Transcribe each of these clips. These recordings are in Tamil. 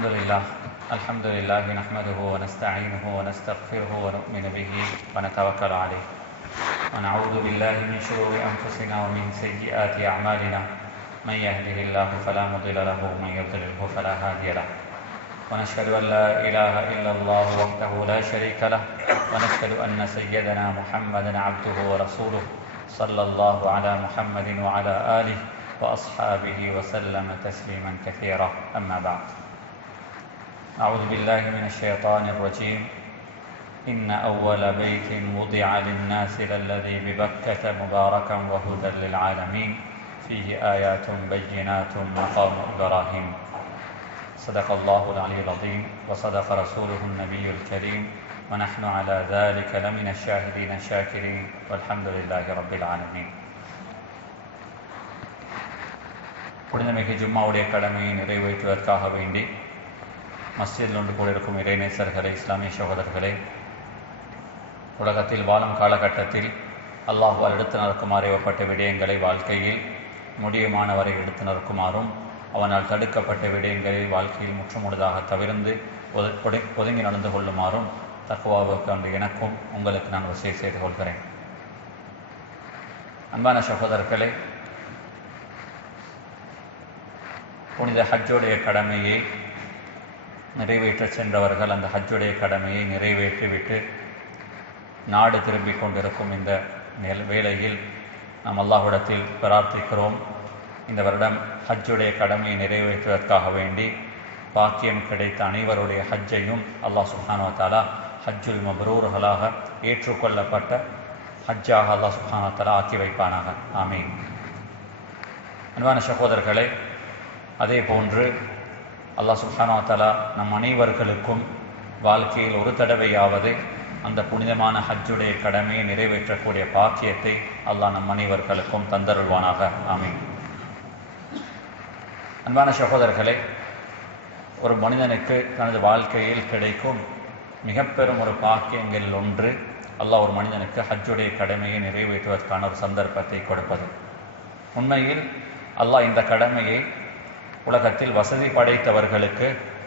الحمد لله نحمده ونستعينه ونستغفره ونؤمن به ونتوكل عليه ونعوذ بالله من شرور أنفسنا ومن سيئات أعمالنا من يهده الله فلا مضل له ومن يضلله فلا هادي له ونشهد أن لا إله إلا الله وحده لا شريك له ونشهد أن سيدنا محمدا عبده ورسوله صلى الله على محمد وعلى آله وأصحابه وسلم تسليما كثيرا أما بعد أعوذ بالله من الشيطان الرجيم إن أول بيت وضع للناس للذي ببكة مباركا وهدى للعالمين فيه آيات بينات مقام إبراهيم صدق الله العلي العظيم وصدق رسوله النبي الكريم ونحن على ذلك لمن الشاهدين الشاكرين والحمد لله رب العالمين. புனிதமிகு ஜும்மாவுடைய கடமையை நிறைவேற்றுவதற்காக வேண்டி மஸ்ஜிதில் ஒன்று கூடியிருக்கும் இறைநேசர்களே, இஸ்லாமிய சகோதரர்களே, உலகத்தில் வாழும் காலகட்டத்தில் அல்லாஹ்வால் எடுத்து நடக்குமாறு ஏவப்பட்ட விடயங்களை வாழ்க்கையில் முடியுமானவரை எடுத்து நடக்குமாறும் அவனால் தடுக்கப்பட்ட விடயங்களில் வாழ்க்கையில் முற்றுமுழுதாக தவிர்ந்து ஒதுங்கி நடந்து கொள்ளுமாறும் தக்வாவுக்கு அன்று எனக்கும் உங்களுக்கு நான் வசிய செய்து கொள்கிறேன். அன்பான சகோதரர்களே, புனித ஹஜ்ஜுடைய கடமையை நிறைவேற்ற சென்றவர்கள் அந்த ஹஜ்ஜுடைய கடமையை நிறைவேற்றிவிட்டு நாடு திரும்பிக் கொண்டிருக்கும் இந்த வேளையில் நாம் அல்லாஹ்விடத்தில் பிரார்த்திக்கிறோம். இந்த வருடம் ஹஜ்ஜுடைய கடமையை நிறைவேற்றுவதற்காக வேண்டி பாக்கியம் கிடைத்த அனைவருடைய ஹஜ்ஜையும் அல்லாஹ் சுப்ஹானஹு வ தஆலா ஹஜ்ஜுல் மப்ரூர்களாக ஏற்றுக்கொள்ளப்பட்ட ஹஜ்ஜாக அல்லாஹ் சுப்ஹானஹு வ தஆலா ஆக்கி வைப்பானாக. ஆமீன். அன்பான சகோதரர்களே, அதே போன்று அல்லாஹ் சுப்ஹானஹு வ தஆலா நம் அனைவர்களுக்கும் வாழ்க்கையில் ஒரு தடவையாவது அந்த புனிதமான ஹஜ்ஜுடைய கடமையை நிறைவேற்றக்கூடிய பாக்கியத்தை அல்லாஹ் நம் அனைவர்களுக்கும் தந்தருள்வானாக. ஆமீன். அன்பான சகோதரர்களே, ஒரு மனிதனுக்கு தனது வாழ்க்கையில் கிடைக்கும் மிக பெரும் ஒரு பாக்கியங்களில் ஒன்று அல்லாஹ் ஒரு மனிதனுக்கு ஹஜ்ஜுடைய கடமையை நிறைவேற்றுவதற்கான ஒரு சந்தர்ப்பத்தை கொடுப்பது. உண்மையில் அல்லாஹ் இந்த கடமையை உலகத்தில் வசதி படைத்தவர்களுக்கு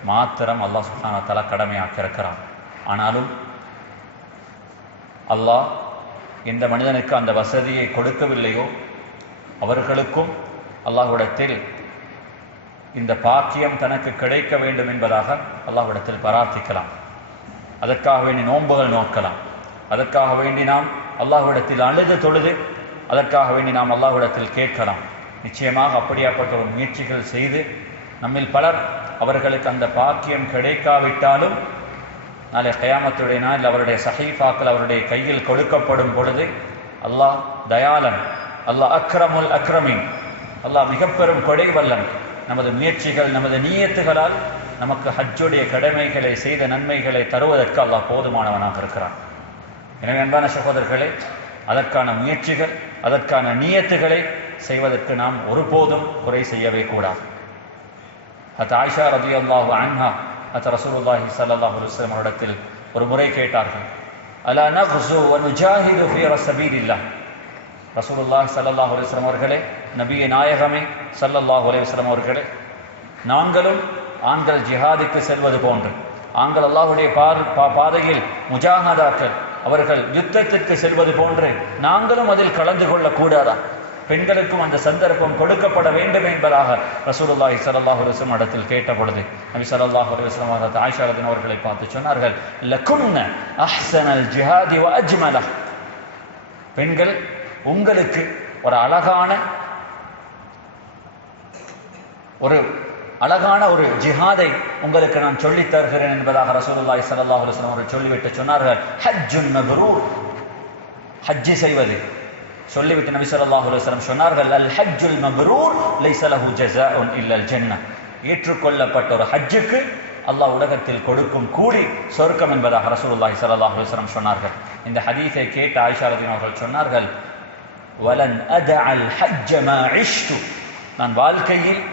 மாத்திரம் அல்லாஹ் சுப்ஹானஹு வ தஆலா கடமையாக்கியிருக்கிறான். ஆனாலும் அல்லாஹ் எந்த மனிதனுக்கு அந்த வசதியை கொடுக்கவில்லையோ அவர்களுக்கும் அல்லாஹ்விடத்தில் இந்த பாக்கியம் தனக்கு கிடைக்க வேண்டும் என்பதாக அல்லாஹ்விடத்தில் பிரார்த்திக்கலாம். அதற்காக வேண்டி நோன்புகள் நோக்கலாம். அதற்காக வேண்டி நாம் அல்லாஹ்விடத்தில் அழுது தொழுது அதற்காக வேண்டி நாம் அல்லாஹ்விடத்தில் கேட்கலாம். நிச்சயமாக அப்படியாப்பட்ட ஒரு முயற்சிகள் செய்து நம்மில் பலர் அவர்களுக்கு அந்த பாக்கியம் கிடைக்காவிட்டாலும் நாளை கியாமத்துடைய நாள் அவருடைய சஹீஃபாக்கள் அவருடைய கையில் கொடுக்கப்படும் பொழுது அல்லாஹ் தயாளன், அல்லாஹ் அக்ரமுல் அக்ரமீன், அல்லாஹ் மிக பெரும் கொடை வல்லன். நமது முயற்சிகள் நமது நியத்துகளால் நமக்கு ஹஜ்ஜுடைய கடமைகளை செய்த நன்மைகளை தருவதற்கு அல்லாஹ் போதுமானவனாக இருக்கிறான். எனவே அன்பான சகோதரர்களே, அதற்கான முயற்சிகள் அதற்கான நியத்துகளை செய்வதற்கு நாம் ஒருபோதும் குறை செய்யவே கூடாது. ஆயிஷா ரலியல்லாஹு அன்ஹா ரசூலுல்லாஹி ஸல்லல்லாஹு அலைஹி வஸல்லம் அவரிடத்தில் ஒரு முறை கேட்டார்கள், அலா நக்ஸு வ நுஜாஹிது ஃபீ சபீலில்லாஹ். ரசூலுல்லாஹி ஸல்லல்லாஹு அலைஹி வஸல்லம் அவர்களே, நபியே நாயகமே ஸல்லல்லாஹு அலைஹி வஸல்லம் அவர்களே, நாங்களும் ஆண்கள் ஜிஹாதுக்கு செல்வது போன்று ஆண்கள் அல்லாஹ்வுடைய பாதையில் முஜாஹதாக்கள் அவர்கள் யுத்தத்திற்கு செல்வது போன்று நாங்களும் அதில் கலந்து கொள்ளக்கூடாதா? பெண்களுக்கும் அந்த சந்தர்ப்பம் கொடுக்கப்பட வேண்டும் என்பதாக ரசூலுல்லாஹி ஸல்லல்லாஹு அலைஹி வஸல்லம் இடத்தில் கேட்ட பொழுது நபி ஸல்லல்லாஹு அலைஹி வஸல்லம் ஆயிஷா ரலியல்லாஹு அவர்களை பார்த்து சொன்னார்கள், லகுன்ன அஹ்ஸனல் ஜிஹாதி வ அஜ்மலஹ். பெண்கள், உங்களுக்கு ஒரு அழகான ஒரு ஜிஹாதை உங்களுக்கு நான் சொல்லித் தருகிறேன் என்பதாக ரசூலுல்லாஹி ஸல்லல்லாஹு அலைஹி வஸல்லம் அவர்கள் சொல்லிவிட்டு சொன்னார்கள், ஹஜ்ஜுன் மப்ரூர். ஹஜ்ஜி செய்வது சொல்லிவிட்டு நபி ஸல்லல்லாஹு அலைஹி வஸல்லம் சொன்னார்கள், அல் ஹஜ்ஜுல் மப்ரூர் லைஸ லஹு ஜஸாஉன் இல்லல் ஜன்னah. ஏற்றுக்கொள்ளப்பட்ட ஒரு ஹஜ்ஜுக்கு அல்லாஹ் உலகத்தில் கொடுக்கும் கூலி சொர்க்கம் என்பதாக ரசூலுல்லாஹி ஸல்லல்லாஹு அலைஹி வஸல்லம் சொன்னார்கள். இந்த ஹதீஸை கேட்ட ஆயிஷா ரலியல்லாஹு அவர்கள் சொன்னார்கள், வலன் அதஅல் ஹஜ்ஜ மா இஷ்து. நான் வாழ்க்கையில்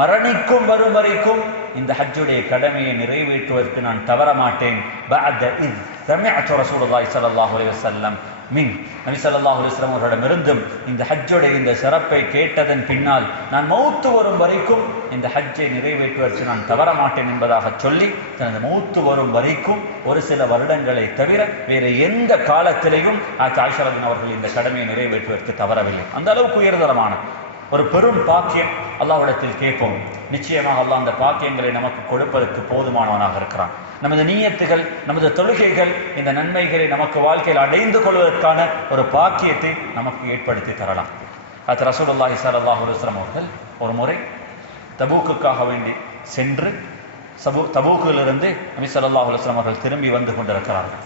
மரணிக்கும் வரும் வரைக்கும் இந்த ஹஜ்ஜுடைய கடமையை நிறைவேற்றுவதற்கு நான் தவற மாட்டேன். பஅத இஸ் சமிஅது ரசூலுல்லாஹி ஸல்லல்லாஹு அலைஹி வஸல்லம் மின் நபி ஸல்லல்லாஹு அலைஹி வஸல்லம் அவர்களிடமிருந்தும் இந்த ஹஜ்ஜுடைய இந்த சிறப்பை கேட்டதன் பின்னால் நான் மௌத்து வரும் வரைக்கும் இந்த ஹஜ்ஜை நிறைவேற்றுவதற்கு நான் தவற மாட்டேன் என்பதாக சொல்லி தனது மௌத்து வரும் வரைக்கும் ஒரு சில வருடங்களை தவிர வேறு எந்த காலத்திலேயும் ஆயிஷா ரலியல்லாஹு அவர்கள் இந்த கடமையை நிறைவேற்றுவதற்கு தவறவில்லை. அந்த அளவுக்கு உயர்தரமான ஒரு பெரும் பாக்கியம் அல்லாஹ்விடத்தில் கேட்போம். நிச்சயமாக அல்லாஹ் அந்த பாக்கியங்களை நமக்கு கொடுப்பதற்கு போதுமானவனாக இருக்கிறான். நமது நியத்துகள், நமது தொழுகைகள் இந்த நன்மைகளை நமக்கு வாழ்க்கையில் அடைந்து கொள்வதற்கான ஒரு பாக்கியத்தை நமக்கு ஏற்படுத்தி தரலாம். அது ரசூலுல்லாஹி ஸல்லல்லாஹு அலைஹி வஸல்லம் அவர்கள் ஒரு முறை தபூக்குக்காக வேண்டி சென்று தபூக்கிலிருந்து நபி ஸல்லல்லாஹு அலைஹி வஸல்லம் அவர்கள் திரும்பி வந்து கொண்டிருக்கிறார்கள்.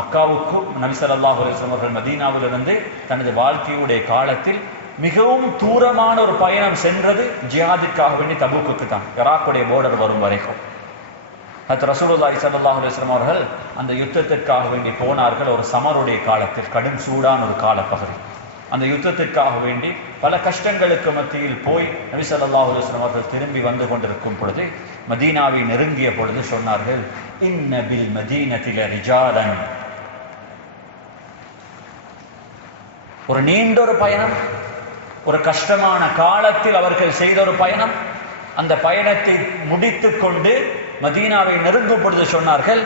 மக்காவுக்கு நபி ஸல்லல்லாஹு அலைஹி வஸல்லம் அவர்கள் மதீனாவிலிருந்து தனது வாழ்க்கையுடைய காலத்தில் மிகவும் தூரமான ஒரு பயணம் சென்றது ஜிஹாதிற்காக வேண்டி தபூக்குக்கு தான், ஈராக்குடைய போர்டர் வரும் வரைக்கும். அது ரசூலுல்லாஹி ஸல்லல்லாஹு அலைஹி வஸல்லம் அவர்கள் அந்த யுத்தத்திற்காக வேண்டி போனார்கள். ஒரு சமருடைய காலத்தில், கடும் சூடான ஒரு காலப்பகுதி. அந்த யுத்தத்திற்காக வேண்டி பல கஷ்டங்களுக்கு மத்தியில் போய் நபி ஸல்லல்லாஹு அலைஹி வஸல்லம் அவர்கள் திரும்பி வந்து கொண்டிருக்கும் பொழுது மதீனாவை நெருங்கிய பொழுது சொன்னார்கள், இன்ன பில் மதீனத்தில ரிஜாலன். ஒரு நீண்ட ஒரு பயணம், ஒரு கஷ்டமான காலத்தில் அவர்கள் செய்த ஒரு பயணம். அந்த பயணத்தை முடித்துக் கொண்டு மதீனாவை நெருங்கும் பொழுது சொன்னார்கள்,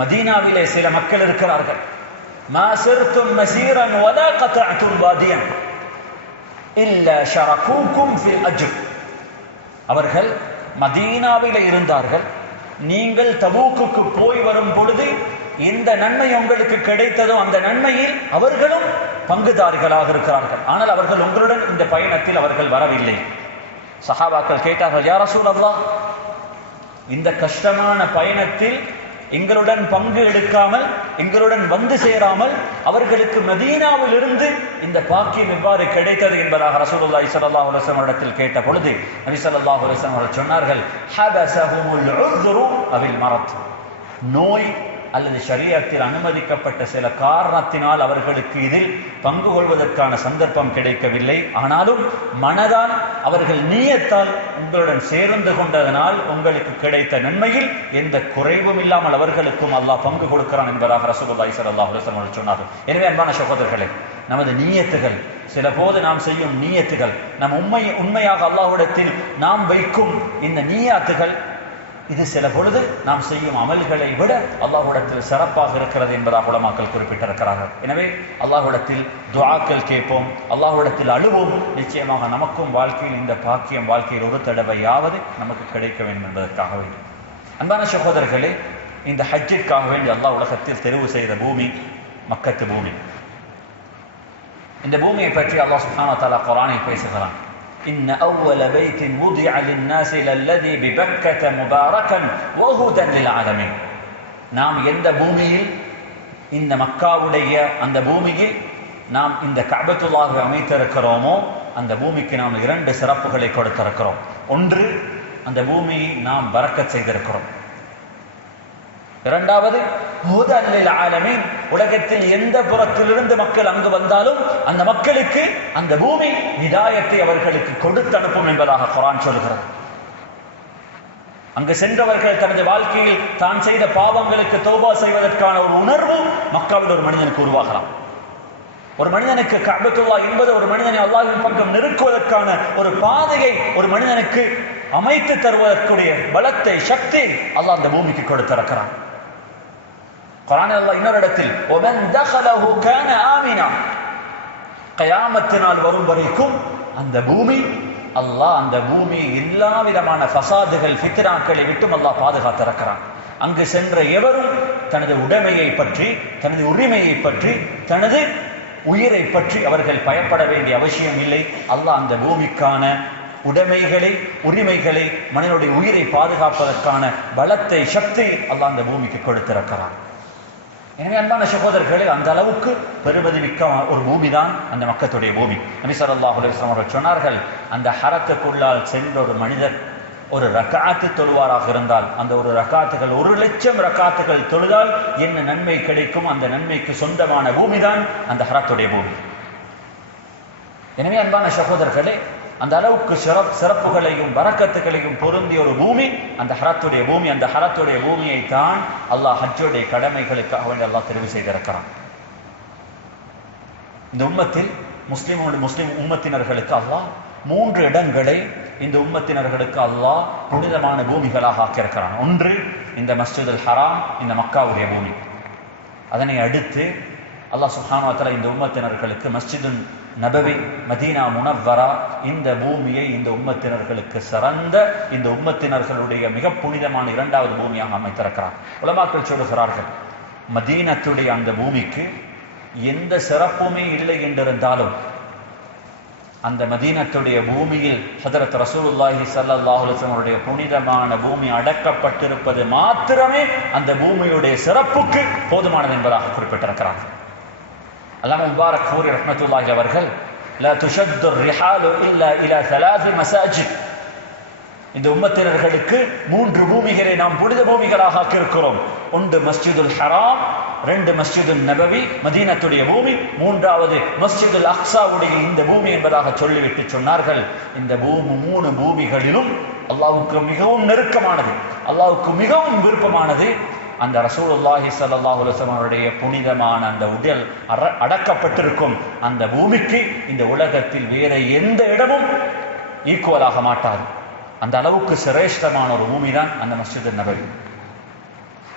மதீனாவிலே சில மக்கள் இருக்கிறார்கள். மா சிர்தும் மசீரன் வலா கதஅதும் வாதியன் இல்லா ஷரகூகும் ஃபில் அஜ்ர். அவர்கள் மதீனாவிலே இருந்தார்கள். நீங்கள் தபூக்குக்கு போய் வரும் பொழுது இந்த நன்மை உங்களுக்கு கிடைத்ததோ அந்த நன்மையில் அவர்களும் பங்குதாரிகளாக இருக்கிறார்கள். ஆனால் அவர்கள் உங்களுடன் இந்த பயணத்தில் அவர்கள் வரவில்லை. சஹாபாக்கள் கேட்டார்கள், யா ரசூலல்லாஹ், இந்த கஷ்டமான பயணத்தில் எங்களுடன் பங்கு எடுக்காமல், எங்களுடன் வந்து சேராமல் அவர்களுக்கு மதீனாவில் இருந்து இந்த பாக்கியம் எவ்வாறு கிடைத்தது என்பதாக ரசூலுல்லாஹி ஸல்லல்லாஹு அலைஹி வஸல்லம் இடத்தில் கேட்ட பொழுது நபி ஸல்லல்லாஹு அலைஹி வஸல்லம் அவர்கள் சொன்னார்கள், ஹபஸஹுமுல் உஸ்ரு அவில் மரத். நோய் அல்லது ஷரியத்தில் அனுமதிக்கப்பட்ட சில காரணத்தினால் அவர்களுக்கு இதில் பங்கு கொள்வதற்கான சந்தர்ப்பம் கிடைக்கவில்லை. ஆனாலும் மனதால் அவர்கள் நியத்தால் உங்களுடன் சேர்ந்து கொண்டதனால் உங்களுக்கு கிடைத்த நன்மையில் எந்த குறைவும் இல்லாமல் அவர்களுக்கும் அல்லாஹ் பங்கு கொடுக்கிறான் என்பதாக ரசூலுல்லாஹி ஸல்லல்லாஹு அலைஹி வஸல்லம் சொன்னார்கள். எனவே அன்பான சகோதரர்களே, நமது நியத்துகள், சில போது நாம் செய்யும் நியத்துகள், நம் உண்மையாக அல்லாஹ்விடத்தில் நாம் வைக்கும் இந்த நியாத்துகள், இது சில பொழுது நாம் செய்யும் அமல்களை விட அல்லாஹ்விடத்தில் சிறப்பாக இருக்கிறது என்பதாக உலமாக்கள் குறிப்பிட்டிருக்கிறார்கள். எனவே அல்லாஹ்விடத்தில் துஆக்கள் கேட்போம், அல்லாஹ்விடத்தில் அழுவோம். நிச்சயமாக நமக்கும் வாழ்க்கையில் இந்த பாக்கியம் வாழ்க்கையில் ஒரு தடவையாவது நமக்கு கிடைக்க வேண்டும் என்பதற்காக வேண்டும். அன்பான சகோதரர்களே, இந்த ஹஜ்ஜிற்காக வேண்டி அல்லாஹ் உலகத்தில் தெரிவு செய்த பூமி மக்கத்து பூமி. இந்த பூமியை பற்றி அல்லாஹ் சுப்ஹானஹு வ தஆலா குர்ஆனில் பேசுகிறான். إن أول بيت وضع للناس للذي ببكة مباركا وهدى للعالمين. நாம் எந்த பூமியில், இந்த மக்காவுடைய அந்த பூமியில் நாம் இந்த கஅபத்துல்லாஹை அமைத்திருக்கிறோமோ அந்த பூமிக்கு நாம் இரண்டு சிறப்புகளை கொடுத்திருக்கிறோம். ஒன்று, அந்த பூமியை நாம் பரக்கத் செய்திருக்கிறோம். இரண்டாவது, ஹுதல் லில் ஆலமீன். உலகத்தில் எந்த புறத்திலிருந்து மக்கள் அங்கு வந்தாலும் அந்த மக்களுக்கு அந்த பூமி ஹிதாயத்தை அவர்களுக்கு கொடுத்து அனுப்பும் என்பதாக குர்ஆன் சொல்கிறது. அங்கு சென்றவர்கள் தனது வாழ்க்கையில் தான் செய்த பாவங்களுக்கு தௌபா செய்வதற்கான ஒரு உணர்வு மக்காவில் ஒரு மனிதனுக்கு உருவாகலாம். ஒரு மனிதனுக்கு கஅபத்துல்லாஹ் என்பது ஒரு மனிதனை அல்லாஹ்வின் பக்கம் நெருக்குவதற்கான ஒரு பாதையை ஒரு மனிதனுக்கு அமைத்து தருவதற்குரிய பலத்தை, சக்தி அல்லாஹ் அந்த பூமிக்கு கொடுத்திருக்கிறான். குர்ஆனில் அல்லாஹ் இன்னொரு இடத்தில் وَمَنْ دَخَلَهُ كَانَ آمِنًا. கியாமத் நாள் வரும் வரைக்கும் அந்த பூமி, அல்லாஹ் அந்த பூமியை எல்லா விதமான ஃபசாதுகள், ஃபித்னாக்களை விட்டும் அல்லாஹ் பாதுகாத்திருக்கிறான். அங்கு சென்ற எவரும் தனது உடைமையை பற்றி, தனது உரிமையை பற்றி, தனது உயிரை பற்றி அவர்கள் பயப்பட வேண்டிய அவசியம் இல்லை. அல்லாஹ் அந்த பூமிக்கான உடைமைகளை, உரிமைகளை, மனிதனுடைய உயிரை பாதுகாப்பதற்கான பலத்தை, சக்தி அல்லாஹ் அந்த பூமிக்கு கொடுத்திருக்கிறான். எனவே அன்பான சகோதரர்களே, அந்த அளவுக்கு பெருமதி மிக்க ஒரு பூமி தான் அந்த மக்கத்துடைய பூமி. நபி ஸல்லல்லாஹு அலைஹி வஸல்லம் அவர்கள் சொன்னார்கள், அந்த ஹரத்துக்குள்ளால் சென்ற ஒரு மனிதர் ஒரு ரக்காத்து தொழுவாராக இருந்தால், அந்த ஒரு ரக்காத்துகள் 1,00,000 ரக்காத்துகள் தொழுதால் என்ன நன்மை கிடைக்கும், அந்த நன்மைக்கு சொந்தமான பூமி தான் அந்த ஹரத்துடைய பூமி. எனவே அன்பான சகோதரர்களே, அந்த அளவுக்கு சிறப்புகளையும் பரக்கத்துகளையும் பொருந்திய ஒரு பூமி அந்த ஹரத்துடைய பூமி. அந்த ஹரத்துடைய பூமியை தான் அல்லாஹ் ஹஜ்ஜுடைய கடமைகளுக்காக வேண்டி அல்லாஹ் தெரிவு செய்திருக்கிறான். இந்த உம்மத்தில் முஸ்லிம் உம்மத்தினர்களுக்கு அல்லாஹ் 3 இடங்களை இந்த உம்மத்தினர்களுக்கு அல்லாஹ் புனிதமான பூமிகளாக ஆக்கியிருக்கிறான். ஒன்று இந்த மஸ்ஜிதுல் ஹராம், இந்த மக்காவுடைய பூமி. அதனை அடுத்து அல்லாஹ் சுப்ஹானஹு வ தஆலா இந்த உம்மத்தினர்களுக்கு மஸ்ஜிதுன் நபவி, மதீனா முனவ்வரா, இந்த பூமியை இந்த உம்மத்தினர்களுக்கு சிறந்த இந்த உம்மத்தினர்களுடைய மிக புனிதமான 2வது பூமியாக அமைத்திருக்கிறார். உலமாக்கள் சொல்லுகிறார்கள், மதீனத்துடைய அந்த பூமிக்கு எந்த சிறப்புமே இல்லை என்றிருந்தாலும் அந்த மதீனத்துடைய பூமியில் ஹஜ்ரத் ரசூலுல்லாஹி ஸல்லல்லாஹு அலைஹி வஸல்லம் அவருடைய புனிதமான பூமி அடக்கப்பட்டிருப்பது மாத்திரமே அந்த பூமியுடைய சிறப்புக்கு போதுமானது என்பதாக குறிப்பிட்டிருக்கிறார்கள். அல்லாமா முபாரக் ஃபூரி ரஹ்மத்துல்லாஹி அவர்கள் லா துஷத்து ரிஹாலு இல்லா இலா 3 மசாஜித், இந்த உம்மத்தினர்களுக்கு 3 பூமிகளை நாம் புனித பூமிகளாக ஆக்கியிருக்கிறோம். ஒன்று மஸ்ஜிதுல் ஹராம், 2 மஸ்ஜிதுல் நபவி மதீனத்துடைய பூமி, 3வது மஸ்ஜிதுல் அக்ஸாவுடைய இந்த பூமி என்பதாக சொல்லிவிட்டு சொன்னார்கள், இந்த 3 பூமிகளிலும் அல்லாஹ்வுக்கு மிகவும் நெருக்கமானது, அல்லாஹ்வுக்கு மிகவும் விருப்பமானது அந்த ரசூலுல்லாஹி ஸல்லல்லாஹு அலைஹி வஸல்லம் அவருடைய புனிதமான அந்த உடல் அடக்கப்பட்டிருக்கும் அந்த பூமிக்கு இந்த உலகத்தில் வேற எந்த இடமும் ஈக்குவலாக மாட்டாது. அந்த அளவுக்கு சிரேஷ்டமான ஒரு பூமி தான் அந்த மஸ்ஜிது நபவி.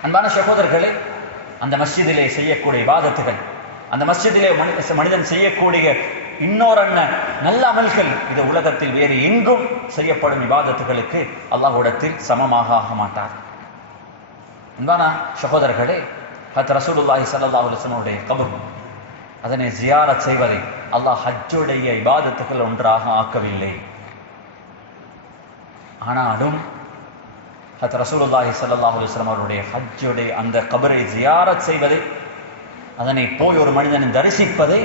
அன்பான சகோதரர்களே, அந்த மஸ்ஜிதிலே செய்யக்கூடிய இபாதத்துகள், அந்த மஸ்ஜிதிலே மனிதன் செய்யக்கூடிய இன்னொரு நல்ல அமல்கள், இது உலகத்தில் வேறு எங்கும் செய்யப்படும் இபாதத்துகளுக்கு அல்லாஹ்விடத்தில் சமமாக ஆக மாட்டார். அன்பான சகோதரர்களே, ஹஜ்ரத் ரசூலுல்லாஹி ஸல்லல்லாஹு அலைஹி வஸல்லம் உடைய கபர், அதனை ஜியாரத் செய்வதை அல்லாஹ் ஹஜ்ஜுடைய இபாதத்துகள் ஒன்றாக ஆக்கவில்லை. ஆனாலும் ஹஜ்ரத் ரசூலுல்லாஹி ஸல்லல்லாஹு அலைஹி வஸல்லம் அவருடைய ஹஜ்ஜுடைய அந்த கபரை ஜியாரத் செய்வதை, அதனை போய் ஒரு மனிதன் தரிசிப்பதை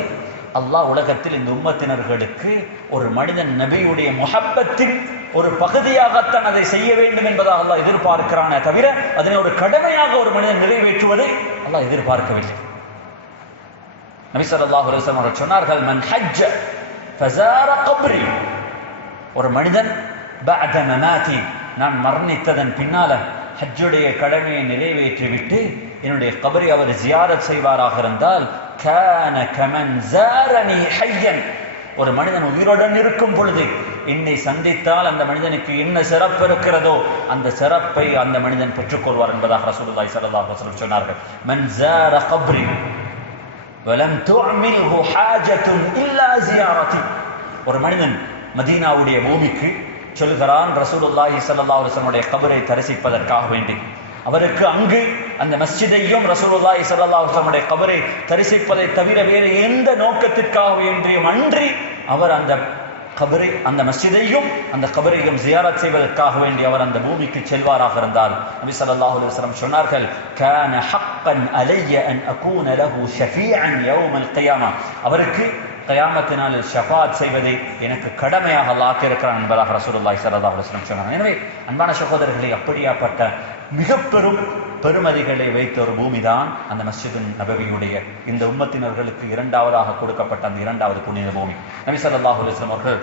அல்லாஹ் உலகத்தில் இந்த உம்மத்தினர்களுக்கு ஒரு மனிதன் நபியுடைய முஹப்பத்தின் ஒரு பகுதியாகத்தான் அதை செய்ய வேண்டும் என்பதாக அல்லாஹ் எதிர்பார்க்கிறானே தவிர அதனை ஒரு கடமையாக ஒரு மனிதன் நிறைவேற்றுவதை அல்லாஹ் எதிர்பார்க்கவில்லை. நபி ஸல்லல்லாஹு அலைஹி வஸல்லம் அவர்கள் சொன்னார்கள், மன் ஹஜ்ஜ ஃபஸார கப்ரி, ஒரு மனிதன் பஅத மமாதி, நான் மரணித்ததன் பின்னால ஹஜ்ஜுடைய கடமையை நிறைவேற்றிவிட்டு என்னுடைய கபரை அவர் ஜியாரத் செய்வாராக இருந்தால், கான கமன் ஸாரனி ஹய்யன், ஒரு மனிதன் உயிருடன் இருக்கும் பொழுது என்னை சந்தித்தால் அந்த மனிதனுக்கு என்ன சிறப்பு இருக்கிறதோ அந்த சிறப்பை அந்த மனிதன் பெற்றுக்கொள்வார் என்பதாக ரசூலுல்லாஹி ஸல்லல்லாஹு அலைஹி வஸல்லம் சொன்னார்கள். மன் ஸார கப்ரி வலம் துஅமில்ஹு ஹாஜத்துன் இல்லா ஜியாரதி, ஒரு மனிதன் மதீனாவுடைய பூமிக்கு சொல்கிறான் ரசூலுல்லாஹி ஸல்லல்லாஹு அலைஹி வஸல்லம் உடைய கபரை தரிசிப்பதற்காக வேண்டி, அவருக்கு அங்கு அந்த மஸ்ஜிதையும் ரசூலுல்லாஹி ஸல்லல்லாஹு அலைஹி வஸல்லம் உடைய கபரை தரிசிப்பதை தவிர வேறு எந்த நோக்கத்திற்காக வேண்டியும் அன்றி அவர் அந்த கபரை, அந்த மஸ்ஜிதையும் அந்த கபரையும் ஜியாரத் செய்வதற்காக வேண்டி அவர் அந்த பூமிக்கு செல்வாராக இருந்தால், நபி ஸல்லல்லாஹு அலைஹி வஸல்லம் சொன்னார்கள், கான ஹக்கன் அலைய அன் அகூன லஹு ஷஃபீஅன் யௌமல் கியாமா, அவருக்கு கயாமத்தினாலில் ஷஃபாத் செய்வதை எனக்கு கடமையாக அல்லாஹ் ஆக்கியிருக்கிறான் என்பதாக ரசூலுல்லாஹி ஸல்லல்லாஹு அலைஹி வஸல்லம் சொன்னார். எனவே அன்பான சகோதரர்களே, அப்படியாப்பட்ட மிக பெரும் பெருமதிகளை வைத்த ஒரு பூமிதான் அந்த மஸ்ஜிது நபவியுடைய இந்த உம்மத்தினர்களுக்கு 2வதாக கொடுக்கப்பட்ட அந்த 2வது புனித பூமி. நபி ஸல்லல்லாஹு அலைஹி வஸல்லம் அவர்கள்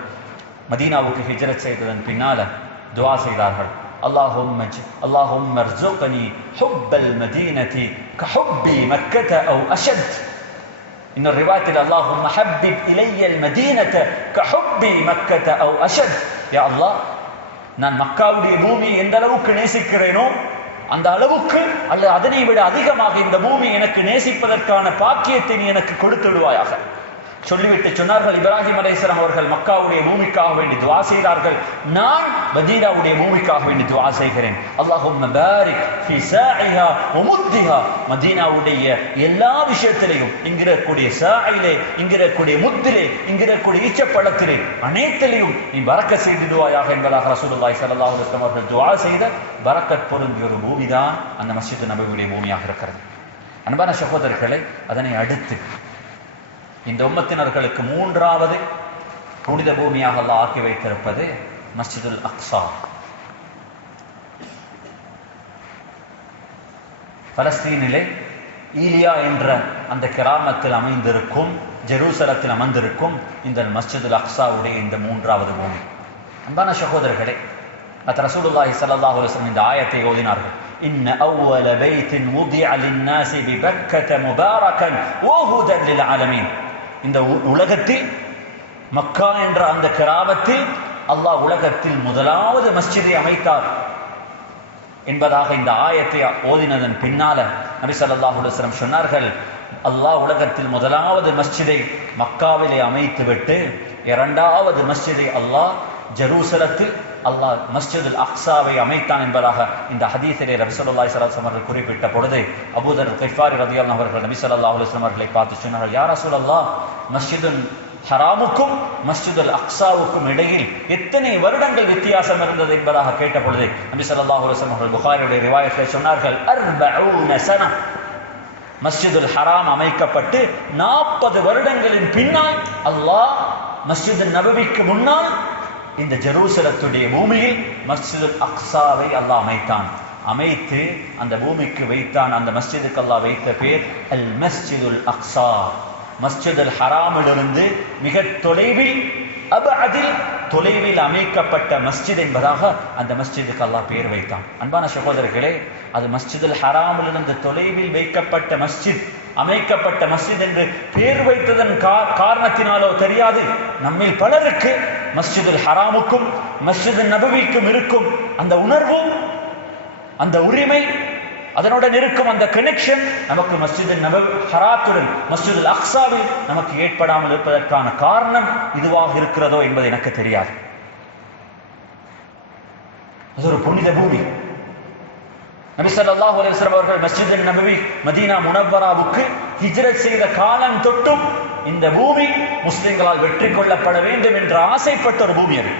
மதீனாவுக்கு ஹிஜ்ரத் செய்ததன் பின்னால துஆ செய்தார்கள், அல்லாஹும்ம ர்ஸுக்னி ஹுப்பல் மதீனதி கஹுப்பி மக்கத அவ் அஷத். இன்னொரு ரிவாயத்தில் அல்லாஹும்ம ஹப்பிப் இலையல் மதீனத கஹுப்பி மக்கத அவ் அஷத். யா அல்லாஹ், நான் மக்காவுடைய பூமியை எந்த அளவுக்கு நேசிக்கிறேனோ அந்த அளவுக்கு அல்லது அதனை விட அதிகமாக இந்த பூமி எனக்கு நேசிப்பதற்கான பாக்கியத்தை நீ எனக்கு கொடுத்து விடுவாயாக சொல்லிவிட்டு சொன்னார்கள், இப்ராஹிம் அலைஹிஸ்ஸலாம் அவர்கள் மக்காவுடைய பூமிக்காக வேண்டி துஆ செய்தார்கள், நான் மதீனாவுடைய பூமிக்காக வேண்டி துஆ செய்கிறேன். அல்லாஹும்ம பாரிக் ஃபீ சாஇஹா வ முத்திஹா, மதீனாவுடைய எல்லா விஷயத்திலேயும், இங்கிரக்கூடிய சாயிலே, இங்கிரக்கூடிய முத்திலே, இங்கிரக்கூடிய ஈச்சப்பழத்திலே, அனைத்திலையும் நீ பரக்கத் செய்திடுவாயாக என்பதாக ரசூலுல்லாஹி ஸல்லல்லாஹு அலைஹி வஸல்லம் அவர்கள் துஆ செய்த பரக்கத் பொருந்திய ஒரு பூமிதான் அந்த மஸ்ஜித் நபவியுடைய பூமியாக இருக்கிறது. அன்பான சகோதரர்களை, அதனை அடுத்து இந்த உம்மத்தினர்களுக்கு 3வது புனித பூமியாக அல்லாஹ் ஆக்கி வைத்திருப்பது மஸ்ஜிதுல் அக்ஸா. பலஸ்தீனிலே ஈலியா என்ற அந்த கிராமத்தில் அமைந்திருக்கும், ஜெருசலத்தில் அமர்ந்திருக்கும் இந்த மஸ்ஜிதுல் அக்ஸாவுடைய இந்த 3வது பூமி. அன்பான சகோதரர்களே, ரசூலுல்லாஹி ஸல்லல்லாஹு அலைஹி வஸல்லம் இந்த ஆயத்தை ஓதினார்கள், இன்ன அவ்வல பைத்தின் உதிஅ லின்னாஸி பிபக்கத முபாரகன் வ ஹுதன் லில் ஆலமீன். இந்த உலகத்தில் மக்கா என்ற அந்த கிராமத்தில் அல்லாஹ் உலகத்தில் முதலாவது மஸ்ஜிதை அமைத்தார் என்பதாக இந்த ஆயத்தை ஓதினதன் பின்னால நபி ஸல்லல்லாஹு அலைஹி வஸல்லம் சொன்னார்கள், அல்லாஹ் உலகத்தில் முதலாவது மஸ்ஜிதை மக்காவிலே அமைத்துவிட்டு இரண்டாவது மஸ்ஜிதை அல்லாஹ் ஜெருசலத்தில் அல்லாஹ் மஸ்ஜிதுல் அக்ஸாவை அமைத்தான் என்பதாக இந்த ஹதீஸிலே நபி ஸல்லல்லாஹு அலைஹி வஸல்லம் அவர்கள் குறிப்பிட்ட பொழுது அபூதர் கிஃபாரி ரலியல்லாஹு அன்ஹு அவர்கள் நபி ஸல்லல்லாஹு அலைஹி வஸல்லம் அவர்களை பார்த்து சொன்னார்கள், யா ரசூலல்லாஹ், மஸ்ஜிதுல் ஹராமுக்கும் மஸ்ஜிதுல் அக்ஸாவுக்கும் இடையில் எத்தனை வருடங்கள் வித்தியாசம் இருந்தது என்பதாக கேட்ட பொழுது நபி ஸல்லல்லாஹு அலைஹி வஸல்லம் அவர்கள் புகாரியுடைய ரிவாயத்திலே சொன்னார்கள், 40 சனா. மஸ்ஜிதுல் ஹராம் அமைக்கப்பட்டு 40 வருடங்களின் பின்னால் அல்லாஹ் மஸ்ஜிதுல் நபவிக்கு முன்னால் இந்த ஜெருசலத்துடைய பூமியில் மஸ்ஜிதுல் அக்ஸாவை அல்லாஹ் அமைத்தான். அமைத்து அந்த பூமிக்கு வைத்தான். அந்த மஸ்ஜிதுக்கு அல்லாஹ் வைத்த பேர் அல் மஸ்ஜிதுல் அக்ஸா. மஸ்ஜிதுல் ஹராமிலிருந்து மிக தொலைவில் தொலைவில் அமைக்கப்பட்ட மஸ்ஜித் என்பதாக அந்த மஸ்ஜிதுக்கு அல்லாஹ் பேர் வைத்தான். அன்பான சகோதரர்களே, அது மஸ்ஜிதுல் ஹராமிலிருந்து தொலைவில் வைக்கப்பட்ட மஸ்ஜித், அமைக்கப்பட்ட மஸ்ஜித் என்று பேர் வைத்ததன் காரணத்தினாலோ தெரியாது, நம்மில் பலருக்கு மஸ்ஜிதுல் ஹராமுக்கும் மஸ்ஜிதுல் நபவிக்கும் இருக்கும் அந்த உணர்வும் அந்த உரிமை, அதனுடன் இருக்கும் அந்த கனெக்ஷன் நமக்கு மஸ்ஜிதுல் நபவி ஹராத்துடன் மஸ்ஜிதுல் அக்ஸாவில் நமக்கு ஏற்படாமல் இருப்பதற்கான காரணம் இதுவாக இருக்கிறதோ என்பது எனக்கு தெரியாது. அது ஒரு புனித பூமி. நபி ஸல்லல்லாஹு அலைஹி வஸல்லம் அவர்கள் மஸ்ஜிதுல் நபவி மதீனா முனவ்வராவுக்கு ஹிஜ்ரத் செய்த காலம் தொட்டும் இந்த பூமி முஸ்லிம்களால் வெற்றி கொள்ளப்பட வேண்டும் என்று ஆசைப்பட்ட ஒரு பூமி அது.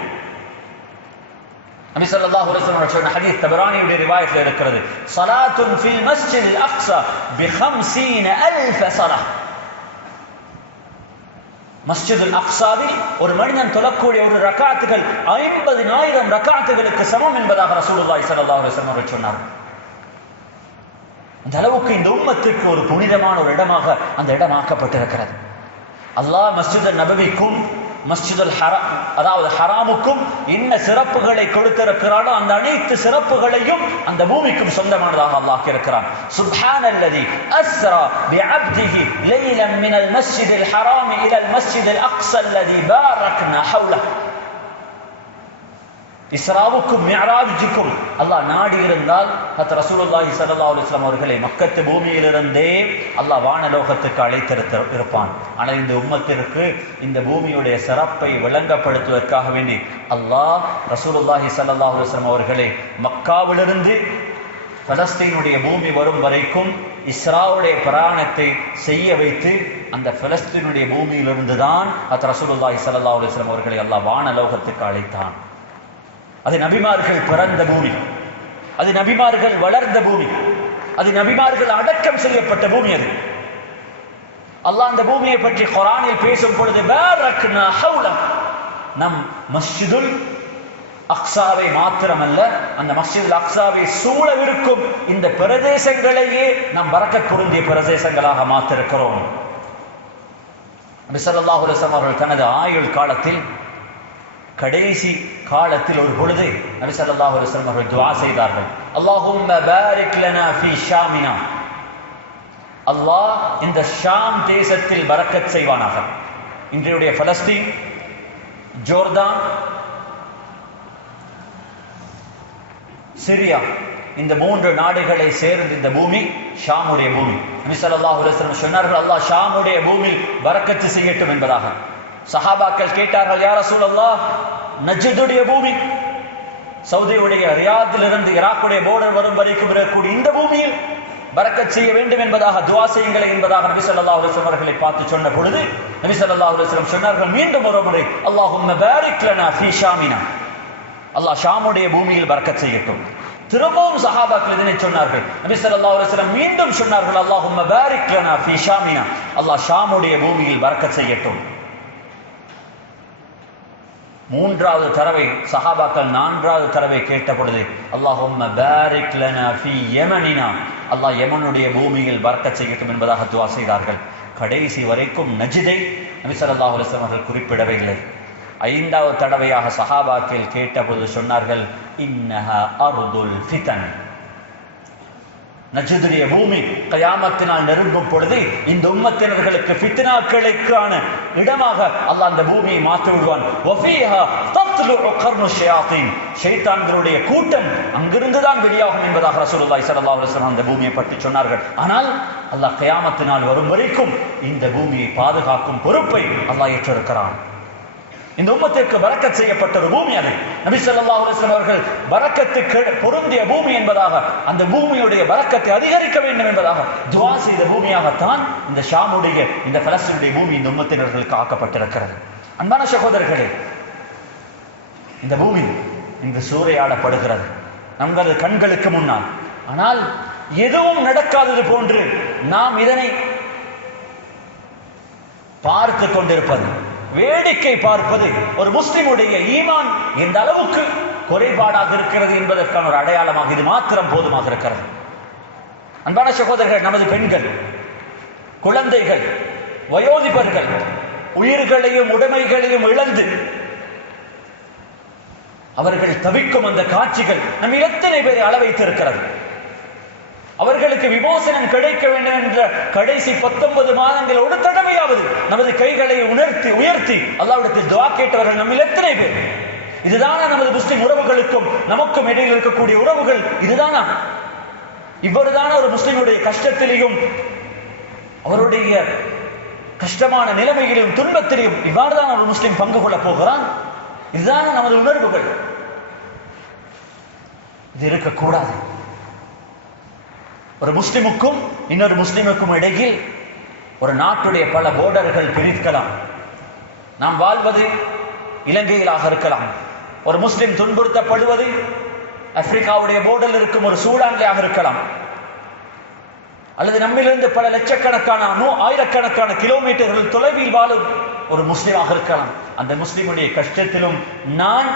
நபி ஸல்லல்லாஹு அலைஹி வஸல்லம் சொன்ன ஹதீஸ் தபரானியுடைய ரிவாயத்தில் இருக்கிறது, ஸலாத்துன் ஃபில் மஸ்ஜிதில் அக்ஸா பி50,000 ஸலா. மஸ்ஜிதுல் அக்ஸாவில் ஒரு மனிதன் தொழக்கூடிய ஒரு ரக்காத்துகள் 50,000 ரக்காத்துகளுக்கு சமம் என்பதாக ரசூலுல்லாஹி ஸல்லல்லாஹு அலைஹி வஸல்லம் அவர்கள் சொன்னார். அந்த அளவுக்கு இந்த உம்மத்துக்கு ஒரு புனிதமான ஒரு இடமாக அந்த இடம் ஆக்கப்பட்டிருக்கிறது. அல்லாஹ் மஸ்ஜிதுல் நபவிக்கும் மஸ்ஜிதுல் அதாவது ஹராமுக்கும் என்ன சிறப்புகளை கொடுத்திருக்கிறானோ அந்த அனைத்து சிறப்புகளையும் அந்த பூமிக்கும் சொந்தமானதாக அல்லாஹ் இருக்கிறான். சுப்ஹானல்லதி அஸ்ரா பிஅப்திஹி லைலன் மினல் மஸ்ஜிதில் ஹராமி இலல் மஸ்ஜிதில் அக்ஸா அல்லதி பாரக்னா ஹவ்லஹு. இஸ்ராவுக்கும் மிஅராஜுக்கும் அல்லாஹ் நாடி இருந்தால் ரசூலுல்லாஹி ஸல்லல்லாஹு அலைஹி வஸல்லம் அவர்களை மக்கத்து பூமியிலிருந்தே அல்லாஹ் வானலோகத்துக்கு அழைத்திருப்பான். ஆனால் இந்த உம்மத்திற்கு இந்த பூமியுடைய சிறப்பை விளங்கப்படுத்துவதற்காக வேண்டி அல்லாஹ் ரசூலுல்லாஹி ஸல்லல்லாஹு அலைஹி வஸல்லம் அவர்களை மக்காவிலிருந்து பலஸ்தீனுடைய பூமி வரும் வரைக்கும் இஸ்ராவுடைய பிராணத்தை செய்ய வைத்து அந்த பலஸ்தீனுடைய பூமியிலிருந்து தான் ரசூலுல்லாஹி ஸல்லல்லாஹு அலைஹி வஸல்லம் அவர்களை அல்லாஹ் வானலோகத்துக்கு அழைத்தான். அது நபிமார்கள் பிறந்த பூமி, அது நபிமார்கள் வளர்ந்த பூமி, அது நபிமார்கள் அடக்கம் செய்யப்பட்ட பூமி. அது அல்லாஹ் அந்த பூமியை பற்றி குர்ஆனில் பேசும் பொழுது பாரக்னா ஹவ்லஹு, நம் மஸ்ஜிதுல் அக்ஸாவை மாத்திரமல்ல அந்த மஸ்ஜிதுல் அக்ஸாவை சூழவிருக்கும் இந்த பிரதேசங்களையே நாம் பரக்கத் பொருந்திய பிரதேசங்களாக மாற்றிருக்கிறோம். நபி ஸல்லல்லாஹு அலைஹி வஸல்லம் அவர்கள் தனது ஆயுள் காலத்தில் கடைசி காலத்தில் ஒரு பொழுது நபி ஸல்லல்லாஹு அலைஹி வஸல்லம் அவர்கள் துஆ செய்தார்கள், அல்லாஹும்ம பாரிக் லனா ஃபீ ஷாமினா, அல்லாஹ் இந்த ஷாம் தேசத்தில் பரக்கத் செய்வானாக. இன்றைய பலஸ்தீன், ஜோர்தான், சிரியா, இந்த 3 நாடுகளை சேர்ந்த இந்த பூமி ஷாமுடைய பூமி. நபி ஸல்லல்லாஹு அலைஹி வஸல்லம் சொன்னார்கள், அல்லாஹ் ஷாமுடைய பூமியில் பரக்கத்து செய்யட்டும் என்பதாக. சஹாபாக்கள் கேட்டார்கள், யா ரசூலல்லாஹ், நஜ்துடைய பூமி, சவுதியுடைய ரியாதிலிருந்து ஈராக்குடைய போர்டர் வரும் வரைக்கும் இருக்கக்கூடிய இந்த பூமியில் பரக்கத் செய்ய வேண்டும் என்பதாக துஆ செய்யுங்கள் என்பதாக நபி ஸல்லல்லாஹு அலைஹி வஸல்லம் அவர்களை பார்த்து சொன்ன பொழுது நபி ஸல்லல்லாஹு அலைஹி வஸல்லம் சொன்னார்கள், மீண்டும் ஒரு முறை அல்லாஹும்ம பாரிக் லனா ஃபீ ஷாமினா, அல்லாஹ் ஷாமுடைய பூமியில் பரக்கத் செய்யட்டும். திரும்பவும் சஹாபாக்கள் இதனை சொன்னார்கள். நபி ஸல்லல்லாஹு அலைஹி வஸல்லம் மீண்டும் சொன்னார்கள், அல்லாஹும்ம பாரிக் லனா ஃபீ ஷாமினா, அல்லாஹ் ஷாமுடைய பூமியில் பரக்கத் செய்யட்டும். 3வது தடவை சஹாபாக்கள் 4வது தடவை கேட்ட பொழுது அல்லாஹும்ம பாரிக் லனா ஃபீ யமனினா, அல்லாஹ் யமனுடைய பூமியில் பரக்கத் செய்யட்டும் என்பதாக துஆ செய்தார்கள். கடைசி வரைக்கும் நஜ்தை நபி ஸல்லல்லாஹு அலைஹி வஸல்லம் அவர்கள் குறிப்பிடவே இல்லை. 5வது தடவையாக சஹாபாக்கள் கேட்ட பொழுது சொன்னார்கள், இன்னஹா அர்துல் ஃபிதன், நஜ்துடைய பூமி கயாமத்தினால் நெருங்கும் பொழுது இந்த உம்மத்தினர்களுக்கு ஃபித்னாக்களுக்கான இடமாக அல்லாஹ் அந்த பூமியை மாற்றி விடுவான். வஃபீஹா தத்லுஉ கர்னு ஷயாத்தீன், ஷைத்தான்களுடைய கூட்டம் அங்கிருந்துதான் வெளியாகும் என்பதாக ரசூலுல்லாஹி ஸல்லல்லாஹு அலைஹி வஸல்லம் அந்த பூமியை பற்றி சொன்னார்கள். ஆனால் அல்லாஹ் கயாமத்தினால் வரும் வரைக்கும் இந்த பூமியை பாதுகாக்கும் பொறுப்பை அல்லாஹ் ஏற்றிருக்கிறான். இந்த உம்மத்திற்கு பரக்கத் செய்யப்பட்ட ஒரு பூமி அது. நபி ஸல்லல்லாஹு அலைஹி வஸல்லம் அவர்கள் பரக்கத்துக்கு பொருந்திய பூமி என்பதாக, அந்த பூமியுடைய பரக்கத்தை அதிகரிக்க வேண்டும் என்பதாக துஆ செய்த பூமியாகத்தான் இந்த ஷாமுடைய இந்த பலஸ்தீனுடைய பூமி இந்த உம்மத்தினர்களுக்கு ஆக்கப்பட்டிருக்கிறது. அன்பான சகோதரர்களே, இந்த பூமி இன்று சூறையாடப்படுகிறது நமது கண்களுக்கு முன்னால். ஆனால் எதுவும் நடக்காதது போன்று நாம் இதனை பார்த்து கொண்டிருப்பது, வேடிக்கை பார்ப்பது ஒரு முஸ்லிமுடைய ஈமான் எந்த அளவுக்கு குறைபாடாக இருக்கிறது என்பதற்கான ஒரு அடையாளமாக இது மாத்திரம் போதுமாக இருக்கிறது. அன்பான சகோதரர்கள், நமது பெண்கள், குழந்தைகள், வயோதிபர்கள் உயிர்களையும் உடைமைகளையும் இழந்து அவர்கள் தவிக்கும் அந்த காட்சிகள் நம்ம எத்தனை பேரை அள வைத்திருக்கிறது. அவர்களுக்கு விமோசனம் கிடைக்க வேண்டும் என்ற கடைசி 19 மாதங்கள் ஒரு தடவையாவது நமது கைகளை உயர்த்தி அல்லாஹ்விடத்தில் துஆ கேட்டவர்கள் நம்ம எத்தனை பேர்? இதுதானா நமது முஸ்லிம் உறவுகளுக்கும் நமக்கும் இடையில் இருக்கக்கூடிய உறவுகள்? இதுதானா? இவ்வளவுதான ஒரு முஸ்லிமுடைய கஷ்டத்திலையும் அவருடைய கஷ்டமான நிலைமையிலும் துன்பத்திலையும் இவ்வாறுதான் ஒரு முஸ்லிம் பங்கு கொள்ள போகிறான்? இதுதான நமது உணர்வுகள்? இது இருக்கக்கூடாது. ஒரு முஸ்லிமுக்கும் இன்னொரு முஸ்லிமுக்கும் இடையில் ஒரு நாட்டுடைய பல போர்டர்கள் பிரிக்கலாம். நாம் வாழ்வது இலங்கையிலாக இருக்கலாம். ஒரு முஸ்லிம் துன்புறுத்தப்படுவது ஆப்பிரிக்காவுடைய போர்டரில் இருக்கும் ஒரு சூடான்லையாக இருக்கலாம். அல்லது நம்மிலிருந்து பல லட்சக்கணக்கான ஆயிரக்கணக்கான கிலோமீட்டர்கள் தொலைவில் வாழும் ஒரு முஸ்லிமாக இருக்கலாம். அந்த முஸ்லிமுடைய கஷ்டத்திலும் நான்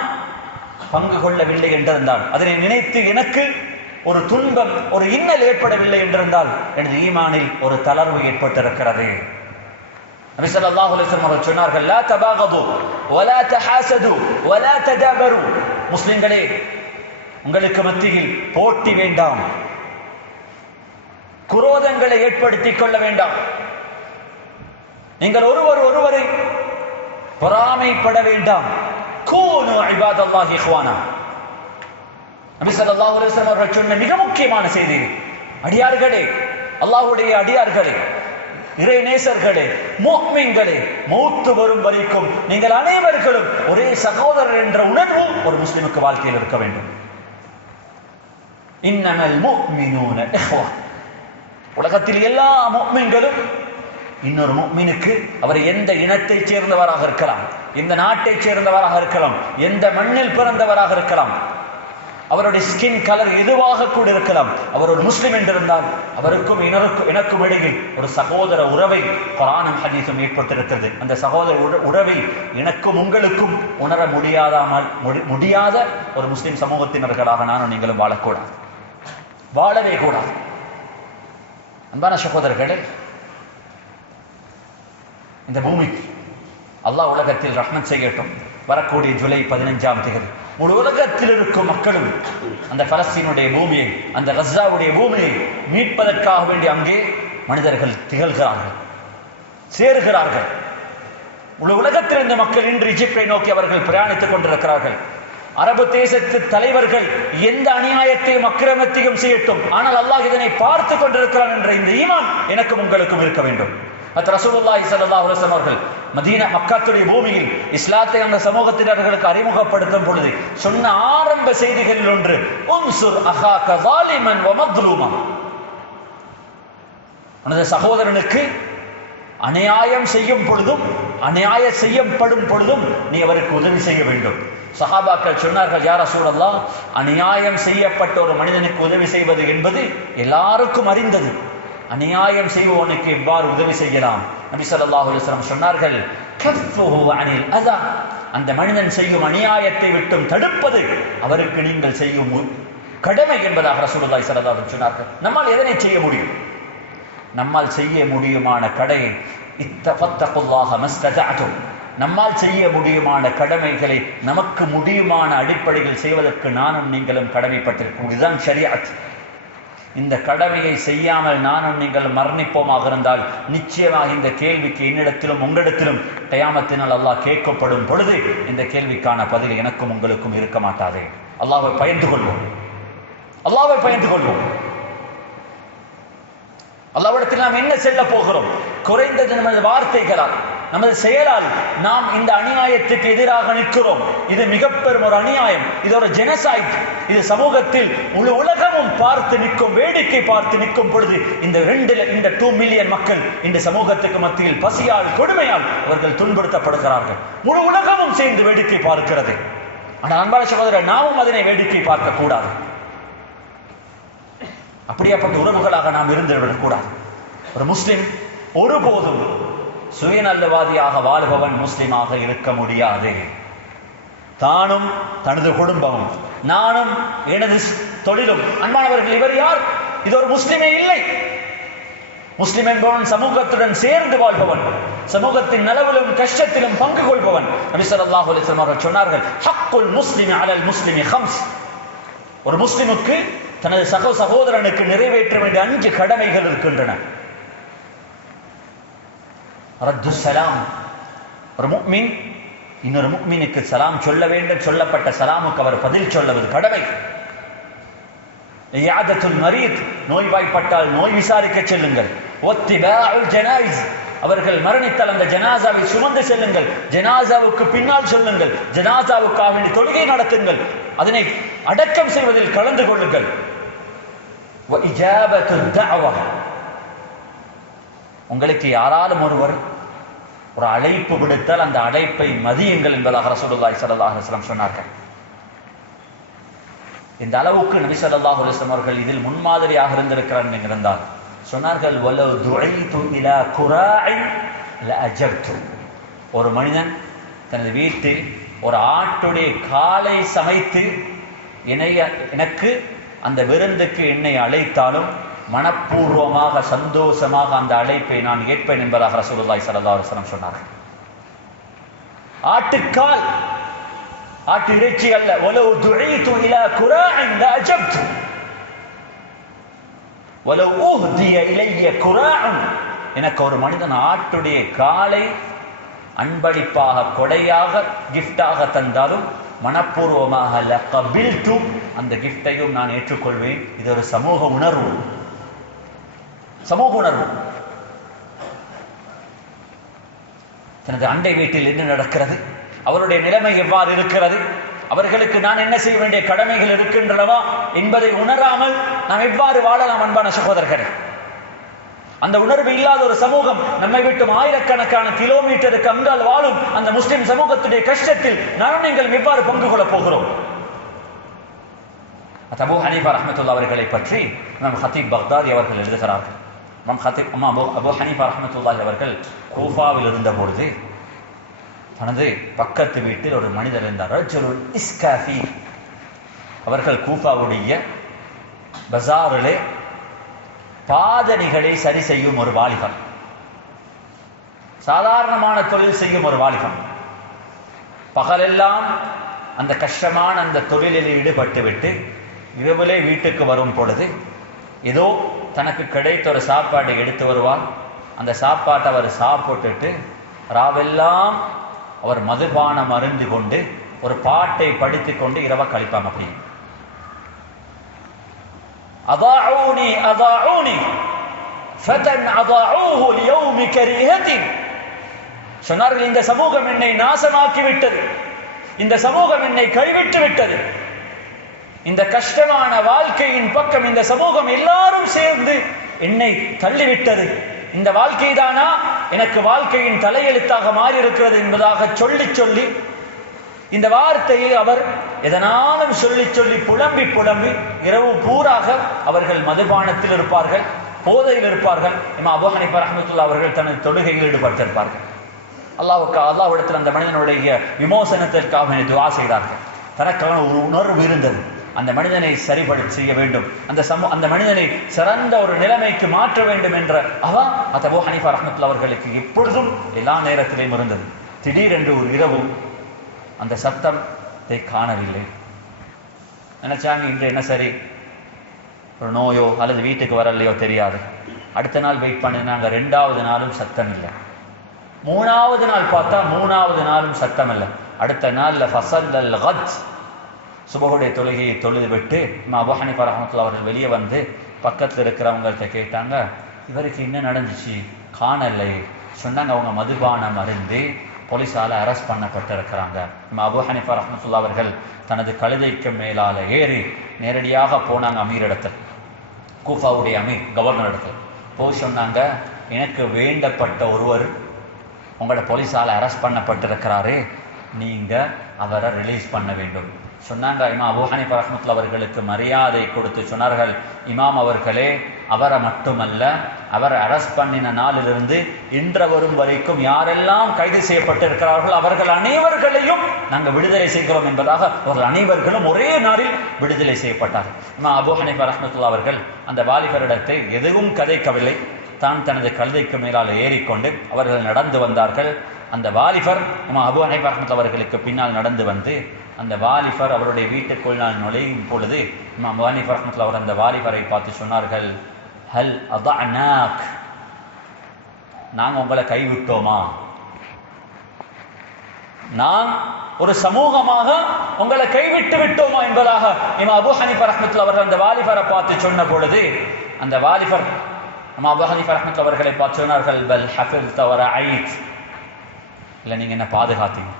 பங்கு கொள்ளவில்லை என்றிருந்தால், அதனை நினைத்து எனக்கு ஒரு துன்பம், ஒரு இன்னல் ஏற்படவில்லை என்றிருந்தால் எனது ஈமானில் ஒரு தளர்வு ஏற்பட்டிருக்கிறது. நபி ஸல்லல்லாஹு அலைஹி வஸல்லம் அவர்கள் சொன்னார்கள், லா தபாகது வலா தஹாசது வலா ததாபரு. முஸ்லிம்களே, உங்களுக்கு மத்தியில் போட்டி வேண்டாம், குரோதங்களை ஏற்படுத்திக் கொள்ள வேண்டாம். நீங்கள் ஒருவரை பொறாமைப்பட வேண்டாம். கூனு இபாதல்லாஹி இஹ்வானா. நபி ஸல்லல்லாஹு அலைஹி வஸல்லம் அவர்கள் சொன்ன மிக முக்கியமான செய்தி, அடியார்களே, அல்லாஹ்வுடைய அடியார்களே, இறை நேசர்களே, முஃமின்களே, மௌத் வரும் வரைக்கும் நீங்கள் அனைவர்களும் ஒரே சகோதரர் என்ற உணர்வு ஒரு முஸ்லிமுக்கு வாழ்க்கையில் இருக்க வேண்டும். இன்னமல் முஃமினூன இஹ்வா. உலகத்தில் எல்லா முஃமின்களும் இன்னொரு முஃமினுக்கு அவர் எந்த இனத்தைச் சேர்ந்தவராக இருக்கலாம், எந்த நாட்டைச் சேர்ந்தவராக இருக்கலாம், எந்த மண்ணில் பிறந்தவராக இருக்கலாம், அவருடைய ஸ்கின் கலர் எதுவாக கூட இருக்கலாம், அவர் ஒரு முஸ்லிம் என்றிருந்தால் அவருக்கும் எனக்கும் இடையில் ஒரு சகோதர உறவை குர்ஆனும் ஹதீஸும் ஏற்பட்டிருக்கிறது. அந்த சகோதர உறவை எனக்கும் உங்களுக்கும் உணர முடியாத ஒரு முஸ்லிம் சமூகத்தினர்களாக நானும் நீங்களும் வாழக்கூடாது, வாழவே கூடாது. அன்பான சகோதரர்களே, இந்த பூமிக்கு அல்லாஹ் உலகத்தில் ரஹ்மத் செய்யட்டும். வரக்கூடிய ஜூலை 15ஆம் தேதி முழு உலகத்தில் இருக்கும் மக்களும் அந்த பலஸ்தீனுடைய பூமியை, அந்த கஸாவுடைய பூமியை மீட்பதற்காக வேண்டி அங்கே மனிதர்கள் திகழ்கிறார்கள், சேருகிறார்கள். முழு உலகத்தில் இருந்த மக்கள் இன்று எகிப்தை நோக்கி அவர்கள் பிரயாணித்துக் கொண்டிருக்கிறார்கள். அரபு தேசத்து தலைவர்கள் எந்த அநியாயத்தையும் அக்கிரமத்தையும் செய்யட்டும், ஆனால் அல்லாஹ் இதனை பார்த்து கொண்டிருக்கிறான் என்ற இந்த ஈமான் எனக்கும் உங்களுக்கும் இருக்க வேண்டும். ரசூலுல்லாஹி ஸல்லல்லாஹு அலைஹி வஸல்லம் அவர்கள் மதீனா மக்காத்துடைய பூமியில் இஸ்லாத்தை அந்த சமூகத்தினர்களுக்கு அறிமுகப்படுத்தும் பொழுது சொன்ன ஆரம்ப செய்திகளில் ஒன்று, உன்சுர் அஹாக ஸாலிமன் வ மத்லூமா. உனது சகோதரனுக்கு அநியாயம் செய்யும் பொழுதும் அநியாயம் செய்யப்படும் பொழுதும் நீ அவருக்கு உதவி செய்ய வேண்டும். சஹாபாக்கள் சொன்னார்கள், யா ரசூலல்லாஹ், அநியாயம் செய்யப்பட்ட ஒரு மனிதனுக்கு உதவி செய்வது என்பது எல்லாருக்கும் அறிந்தது, அநியாயம் செய்பவனுக்கு எவ்வாறு உதவி செய்யலாம்? நபி ஸல்லல்லாஹு அலைஹி வஸல்லம் சொன்னார்கள், கஃபுஹு அனில் அதா. அந்த மனிதன் செய்யும் அநியாயத்தை விட்டும் தடுப்பது அவருக்கு நீங்கள் செய்யும் கடமை என்பதாக ரசூலுல்லாஹி ஸல்லல்லாஹு அலைஹி வஸல்லம் சொன்னார்கள். நம்மால் எதனை செய்ய முடியும்? நம்மால் செய்ய முடியுமான கடை இத்தஃபத்தகுல்லாஹ மஸ்ததஅதும். நம்மால் செய்ய முடியுமான கடமைகளை நமக்கு முடியுமான அடிப்படையில் செய்வதற்கு நானும் நீங்களும் கடமைப்பட்டிருக்கிறோம். இதுதான் ஷரீஅத். இந்த கடமையை செய்யாமல் நானும் நீங்கள் மரணிப்போமாக இருந்தால் நிச்சயமாக இந்த கேள்விக்கு என்னிடத்திலும் உங்களிடத்திலும் கியாமத்தினால் அல்லாஹ் கேட்கப்படும் பொழுது இந்த கேள்விக்கான பதில் எனக்கும் உங்களுக்கும் இருக்க மாட்டாது. அல்லாஹ்வை பயந்து கொள்வோம், அல்லாஹ்வை பயந்து கொள்வோம். அல்லாஹ்விடத்தில் நாம் என்ன செல்ல போகிறோம்? குறைந்தது நமது வார்த்தைகளால், நமது செயலால் நாம் இந்த அநியாயத்துக்கு எதிராக நிற்கிறோம். இது மிக பெரும் ஒரு அநியாயம், இது ஒரு ஜெனசைட். இது சமூகத்தில் முழு உலகமும் பார்த்து நிற்கும், வேடிக்கை பார்த்து நிற்கும் பொழுது இந்த 2 மில்லியன் மக்கள் இந்த சமூகத்துக்கு மத்தியில் பசியால், கொடுமையால் அவர்கள் துன்புறுத்தப்படுகிறார்கள். முழு உலகமும் சேர்ந்து வேடிக்கை பார்க்கிறது. ஆனால் அன்பான சகோதரர், நாமும் அதனை வேடிக்கை பார்க்க கூடாது. அப்படியாப்பட்ட உறவுகளாக நாம் இருந்துவிடக் கூடாது. ஒரு முஸ்லிம் ஒருபோதும் சுயநலவாதியாக வாழ்பவன் முஸ்லிமாக இருக்க முடியாது. தானும் தனது குடும்பமும், நானும் எனது தொழிலும். அன்பானவர்கள், இவர் யார்? இது ஒரு முஸ்லிமே இல்லை. முஸ்லிம் என்பவன் சமூகத்துடன் சேர்ந்து வாழ்பவன், சமூகத்தின் நலவிலும் கஷ்டத்திலும் பங்கு கொள்பவன். நபி ஸல்லல்லாஹு அலைஹி வஸல்லம் அவர்கள் சொன்னார்கள், ஹக்குல் முஸ்லிமி அலல் முஸ்லிமி ஹம்ஸ். ஒரு முஸ்லிமுக்கு தனது சகோதரனுக்கு நிறைவேற்ற வேண்டிய 5 கடமைகள் இருக்கின்றன. ரத்து சலாம். ஒரு முஃமின் இன்னொரு முஃமினுக்கு சலாம் சொல்ல வேண்டும். சொல்லப்பட்ட சலாமுக்கு அவர் பதில் சொல்லுவது கடமை. இயாதத்துல் மரீத், நோய்வாய்ப்பட்டால் நோய் விசாரிக்க செல்லுங்கள். ஒத்திபாஉல் ஜனாயிஸ், அவர்கள் மரணித்தால் அந்த ஜனாசாவை சுமந்து செல்லுங்கள். ஜனாசாவுக்கு பின்னால் சொல்லுங்கள். ஜனாசாவுக்காக வேண்டி தொழுகை நடத்துங்கள். அதனை அடக்கம் செய்வதில் கலந்து கொள்ளுங்கள். உங்களுக்கு யாராலும் ஒருவர் ஒரு அழைப்பு விடுத்தால் அந்த அழைப்பை மதியுங்கள் என்பதாக ரசூலுல்லாஹி ஸல்லல்லாஹு அலைஹி வஸல்லம் சொன்னார்கள். இந்த அளவுக்கு நபி ஸல்லல்லாஹு அலைஹி வஸல்லம் அவர்கள் இதில் முன்மாதிரியாக இருந்திருக்கிறார் என்றால் சொன்னார்கள், வலவ் துஇது இலா குராஇன் லஅஜப்து. ஒரு மனிதன் தனது வீட்டில் ஒரு ஆட்டுடைய காலை சமைத்து எனக்கு அந்த விருந்துக்கு என்னை அழைத்தாலும் மனப்பூர்வமாக சந்தோஷமாக அந்த அழைப்பை நான் ஏற்பேன் என்பதாக ரசூலுல்லாஹி ஸல்லல்லாஹு அலைஹி வஸல்லம் சொன்னார்கள். ஆட்டுக்கால், ஆட்டு இறைச்சி அல்ல. வலவ் துஇது இலா குராஇன் லஅஜப்து வலவ் உஹ்திய இலைய குராஅன். எனக்கு ஒரு மனிதன் ஆட்டுடைய காலை அன்பளிப்பாக, கொடையாக, கிஃப்டாக தந்தாலும் மனப்பூர்வமாக லகபில்து, அந்த கிஃப்டையும் நான் ஏற்றுக்கொள்வேன். இது ஒரு சமூக உணர்வு, சமூக உணர்வு. தனது அண்டை வீட்டில் என்ன நடக்கிறது, அவருடைய நிலைமை எவ்வாறு இருக்கிறது, அவர்களுக்கு நான் என்ன செய்ய வேண்டிய கடமைகள் இருக்கின்றனவா என்பதை உணராமல் நாம் எவ்வாறு வாழலாம்? அன்பான சகோதரர்களே, அந்த உணர்வு இல்லாத ஒரு சமூகம் நம்மை விட்டு ஆயிரக்கணக்கான கிலோமீட்டருக்கு அங்கால் வாழும் அந்த முஸ்லிம் சமூகத்துடைய கஷ்டத்தில் நான் நீங்கள் எவ்வாறு பங்கு கொள்ளப் போகிறோம்? அபூ ஹனீஃபா ரஹ்மத்துல்லாஹி அவர்களை பற்றி இமாம் ஹத்தீப் பக்தாதி அவர்கள் எழுதுகிறார்கள். அபூ ஹனீஃபா ரஹ்மத்துல்லாஹி அவர்கள் கூஃபாவில் இருந்த பொழுது தனது பக்கத்து வீட்டில் ஒரு மனிதர் இருந்தார். ரஜுலுன் இஸ்காஃபி. அவர்கள் கூஃபாவுடைய பஜாரிலே பாதணிகளை சரி செய்யும் ஒரு வாலிபன், சாதாரணமான தொழில் செய்யும் ஒரு வாலிபன். பகலெல்லாம் அந்த கஷ்டமான அந்த தொழிலில் ஈடுபட்டு விட்டு இரவிலே வீட்டுக்கு வரும் பொழுது ஏதோ தனக்கு கிடைத்த ஒரு சாப்பாட்டை எடுத்து வருவார். அந்த சாப்பாட்டை அவர் சாப்பிட்டுட்டு ராவெல்லாம் அவர் மதுபானம் அருந்து கொண்டு ஒரு பாட்டை படித்து கொண்டு இரவ கழிப்பாங்க. அப்படி அதாஊனி அதாஊனி ஃபதன் அதாஊஹு லியௌமி கரீஹத்தின். சொன்னார்கள், இந்த சமூகம் என்னை நாசமாக்கி விட்டது, இந்த சமூகம் என்னை கைவிட்டு விட்டது, இந்த கஷ்டமான வாழ்க்கையின் பக்கம் இந்த சமூகம் எல்லாரும் சேர்ந்து என்னை தள்ளிவிட்டது. இந்த வாழ்க்கை தானா எனக்கு வாழ்க்கையின் தலையெழுத்தாக மாறி இருக்கிறது என்பதாக சொல்லி சொல்லி இந்த வார்த்தையை அவர் எதனாலும் சொல்லி சொல்லி புலம்பி புலம்பி இரவு பூராக அவர்கள் மதுபானத்தில் இருப்பார்கள், போதையில் இருப்பார்கள். இமாம் அபூ ஹனீஃபா ரஹ்மத்துல்லாஹி அவர்கள் தனது தொழுகையில் ஈடுபட்டிருப்பார்கள். அல்லாஹ்விடத்தில் அந்த மனிதனுடைய விமோசனத்திற்காக துஆ செய்தார்கள். தனக்கான ஒரு உணர்வு இருந்தது, அந்த மனிதனை சரிபடுத்தி செய்ய வேண்டும், அந்த மனிதனை சிறந்த ஒரு நிலைமைக்கு மாற்ற வேண்டும் என்ற அபூ ஹனீஃபா ரஹ்மத்துல்லாஹி அவர்களுக்கு எப்பொழுதும் எல்லா நேரத்திலையும் இருந்தது. திடீரென்று ஒரு இரவு அந்த சத்தத்தை காணவில்லை. நினைச்சாங்க, இன்று என்ன சரி ஒரு நோயோ அல்லது வீட்டுக்கு வரலையோ தெரியாது. அடுத்த நாள் வெயிட் பண்ணினாங்க, 2வது நாளும் சத்தம் இல்லை. 3வது நாள் பார்த்தா 3வது நாளும் சத்தம் இல்லை. அடுத்த நாள்ல ஃபஸல்லல் கத், சுபஹுடைய தொழுகையை தொழுது விட்டு இமாம் அபூ ஹனீஃபா ரஹ்மத்துல்லாஹி அவர்கள் வெளியே வந்து பக்கத்தில் இருக்கிறவங்கள்ட்ட கேட்டாங்க, இவருக்கு என்ன நடந்துச்சு, காணலை. சொன்னாங்க, அவங்க மதுபானம் அருந்து போலீஸால் அரெஸ்ட் பண்ணப்பட்டிருக்கிறாங்க. இமாம் அபூ ஹனீஃபா ரஹ்மத்துல்லாஹி அவர்கள் தனது கழுதைக்கு மேலால ஏறி நேரடியாக போனாங்க அமீர் இடத்துல, கூஃபாவுடைய அமீர் கவர்னர் இடத்துல போய் சொன்னாங்க, எனக்கு வேண்டப்பட்ட ஒருவர் உங்களோட போலீஸால் அரெஸ்ட் பண்ணப்பட்டிருக்கிறாரு, நீங்க அவரை ரிலீஸ் பண்ண வேண்டும். சொன்னாங்க, இமாம் அபூ ஹனீஃபா ரஹ்மத்துல்லாஹி அவர்களுக்கு மரியாதை கொடுத்து சொன்னார்கள், இமாம் அவர்களே, அவரை மட்டுமல்ல, அவரை அரெஸ்ட் பண்ணின நாளிலிருந்து இன்றவரும் வரைக்கும் யாரெல்லாம் கைது செய்யப்பட்டிருக்கிறார்கள் அவர்கள் அனைவர்களையும் நாங்கள் விடுதலை செய்கிறோம் என்பதாக அவர்கள் அனைவர்களும் ஒரே நாளில் விடுதலை செய்யப்பட்டார்கள். இமாம் அபூ ஹனீஃபா ரஹ்மத்துல்லாஹி அவர்கள் அந்த வாலிபரிடத்தை எதுவும் கதைக்கவில்லை. தான் தனது கழுதைக்கு மேலால் ஏறிக்கொண்டு அவர்கள் நடந்து வந்தார்கள். அந்த வாலிபர் இமாம் அபூ ஹனீஃபா ரஹ்மத்துல்லாஹி அவர்களுக்கு பின்னால் நடந்து வந்து அந்த வாலிபர் அவருடைய வீட்டுக்குள் நுழையும் பொழுது இமாம் அபூ ஹனீஃபா ரஹ்மத்துல்லாஹி அவர்கள் அந்த வாலிபரை பார்த்து சொன்னார்கள், ஹல் அதஅனாக், நாங்கள் உங்களை கைவிட்டோமா? நான் ஒரு சமூகமாக உங்களை கைவிட்டு விட்டோமா என்பதாக இமாம் அபூ ஹனீஃபா ரஹ்மத்துல்லாஹி அவர்கள் அந்த வாலிபரை பார்த்து சொன்ன பொழுது அந்த வாலிபர் இமாம் அபூ ஹனீஃபா ரஹ்மத்துல்லாஹி அவர்களை பார்த்து சொன்னார்கள், பல் ஹஃபில்த வ ரஅய்த், இல்லை நீங்க என்ன பாதுகாத்தீங்க,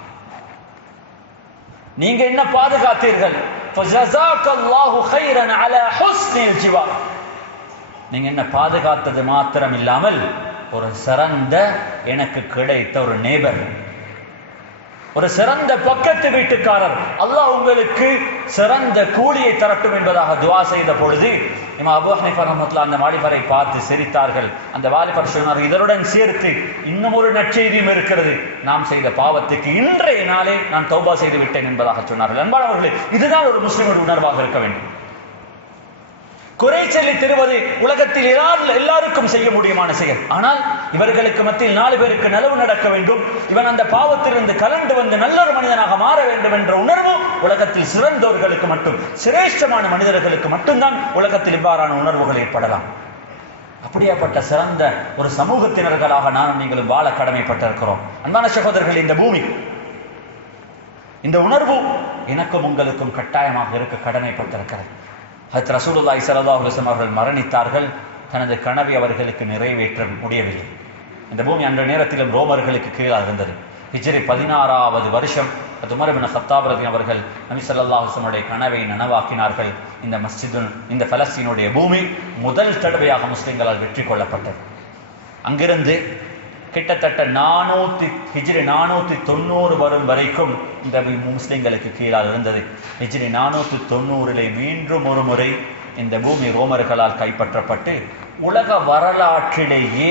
நீங்க என்ன பாதுகாத்தீர்கள். ஃபஜஸாக்கல்லாஹு கைரன் அலா ஹுஸ்னில் ஜிவார், நீங்க என்ன பாதுகாத்தது மாத்திரம் இல்லாமல் ஒரு சிறந்த எனக்கு கிடைத்த ஒரு நேபர், ஒரு சிறந்த பக்கத்து வீட்டுக்காரர், அல்லாஹ் உங்களுக்கு சிறந்த கூலியை தரட்டும் என்பதாக துஆ செய்த பொழுது இமாம் அபூ ஹனீஃபா ரஹ்மத்துல்லாஹி அந்த வாலிபரை பார்த்து சிரித்தார்கள். அந்த வாலிபர் சொன்னார், இதனுடன் சேர்த்து இன்னும் ஒரு நற்செய்தியும் இருக்கிறது, நாம் செய்த பாவத்துக்கு இன்றைய நாளே நான் தௌபா செய்து விட்டேன் என்பதாக சொன்னார்கள். அன்பானவர்களே, இதுதான் ஒரு முஸ்லிமுடைய உணர்வாக இருக்க வேண்டும். குறை சொல்லி தருவது உலகத்தில் எல்லாருக்கும் செய்ய முடியுமான செயல். ஆனால் இவர்களுக்கு மத்தியில் 4 பேருக்கு நலவு நடக்க வேண்டும், இவன் அந்த பாவத்திலிருந்து கலண்டு வந்து நல்லொரு மனிதனாக மாற வேண்டும் என்ற உணர்வு உலகத்தில் சிறந்தவர்களுக்கு மட்டும், சிரேஷ்டமான மனிதர்களுக்கு மட்டும்தான் உலகத்தில் இவ்வாறான உணர்வுகள் ஏற்படலாம். அப்படியாப்பட்ட சிறந்த ஒரு சமூகத்தினர்களாக நானும் நீங்களும் வாழ கடமைப்பட்டிருக்கிறோம். அன்பான சகோதரர்கள், இந்த பூமி, இந்த உணர்வு எனக்கும் உங்களுக்கும் கட்டாயமாக இருக்க கடமைப்பட்டிருக்கிறது. ஹஜ்ரத் ரசூலுல்லாஹி ஸல்லல்லாஹு அலைஹி வஸல்லம் அவர்கள் மரணித்தார்கள். தனது கனவை அவர்களுக்கு நிறைவேற்ற முடியவில்லை. இந்த பூமி அன்ற நேரத்திலும் ரோமர்களுக்கு கீழாக இருந்தது. ஹிஜ்ரி 16வது வருஷம் உமர் இப்னு கத்தாப் ரலியல்லாஹு அவர்கள் நபி ஸல்லல்லாஹு அலைஹி வஸல்லம் கனவை நனவாக்கினார்கள். இந்த மஸ்ஜிதுல், இந்த பலஸ்தீனுடைய பூமி முதல் தடவையாக முஸ்லிம்களால் வெற்றி கொள்ளப்பட்டது. அங்கிருந்து கிட்டத்தட்ட ஹிஜ்ரி 490 வரும் வரைக்கும் இந்த முஸ்லிம்களுக்கு கீழாக இருந்தது. ஹிஜ்ரி 490 மீண்டும் ஒரு முறை இந்த பூமி ரோமர்களால் கைப்பற்றப்பட்டு உலக வரலாற்றிலேயே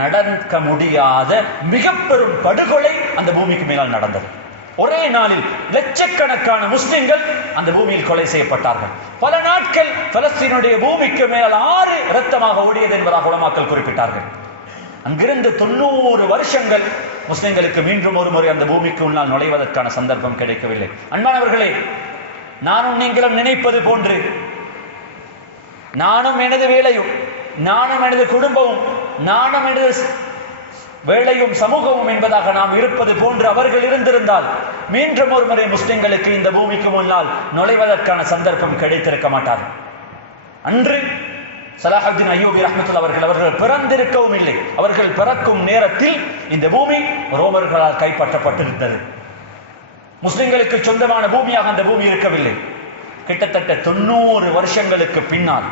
நடக்க முடியாத மிக பெரும் படுகொலை அந்த பூமிக்கு மேலால் நடந்தது. ஒரே நாளில் லட்சக்கணக்கான முஸ்லிம்கள் அந்த பூமியில் கொலை செய்யப்பட்டார்கள். பல நாட்கள் பலஸ்தீனுடைய பூமிக்கு மேலால் 6 இரத்தமாக ஓடியது என்பதாக உலமாக்கள் குறிப்பிட்டார்கள். அங்கிருந்து 90 வருஷங்கள் முஸ்லிம்களுக்கு மீண்டும் ஒரு முறை அந்த பூமிக்கு முன்னால் நுழைவதற்கான சந்தர்ப்பம் கிடைக்கவில்லை. அன்பானவர்களே, நானும் நீங்களும் நினைப்பது போன்று நானும் எனது வேலையும், நானும் எனது குடும்பமும், நானும் எனது வேலையும் சமூகமும் என்பதாக நாம் இருப்பது போன்று அவர்கள் இருந்திருந்தால் மீண்டும் ஒரு முறை முஸ்லிம்களுக்கு இந்த பூமிக்கு முன்னால் நுழைவதற்கான சந்தர்ப்பம் கிடைத்திருக்க மாட்டார்கள். அன்று ஸலாஹுத்தீன் அய்யூபி ரஹ்மத்துல்லாஹி அவர்கள் பிறந்திருக்கவும் இல்லை. அவர்கள் பிறக்கும் நேரத்தில் இந்த பூமி ரோமர்களால் கைப்பற்றப்பட்டிருந்தது. முஸ்லிம்களுக்கு சொந்தமான பூமியாக அந்த பூமி இருக்கவில்லை. கிட்டத்தட்ட 90 வருஷங்களுக்கு பின்னால்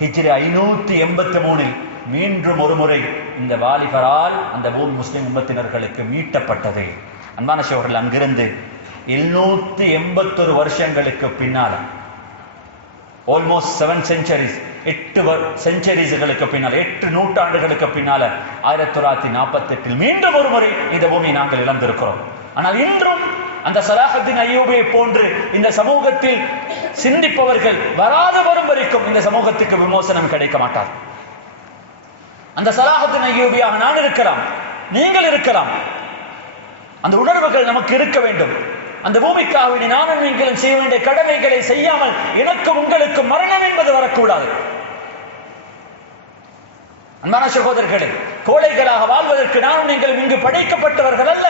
ஹிஜ்ரி 583 மீண்டும் ஒரு முறை இந்த வாலிபரால் அந்த பூமி முஸ்லிம் உம்மத்தினர்களுக்கு மீட்டப்பட்டது. அன்பான சகோதரர்கள், அங்கிருந்து 781 வருஷங்களுக்கு பின்னால், ஆல்மோஸ்ட் 7 centuries, 8 செஞ்சுரிஸ்களுக்கு பின்னால், 8 நூற்றாண்டுகளுக்கு பின்னால 1948 மீண்டும் ஒரு முறை இந்த பூமியை நாங்கள் இழந்திருக்கிறோம். ஆனால் இன்றும் அந்த ஸலாஹுத்தீன் அய்யூபியை போன்று இந்த சமூகத்தில் சிந்திப்பவர்கள் வராத வரும் வரைக்கும் இந்த சமூகத்துக்கு விமோசனம் கிடைக்க மாட்டார். அந்த ஸலாஹுத்தீன் அய்யூபியாக நான் இருக்கலாம், நீங்கள் இருக்கலாம். அந்த உணர்வுகள் நமக்கு இருக்க வேண்டும். அந்த பூமிக்காக வேண்டி நானும் நீங்களும் செய்ய வேண்டிய கடமைகளை செய்யாமல் எனக்கும் உங்களுக்கு மரணம் என்பது வரக்கூடாது. அன்பான சகோதரர்களே, கோழைகளாக வாழ்வதற்கு நானும் நீங்களும் இங்கு படைக்கப்பட்டவர்கள் அல்ல.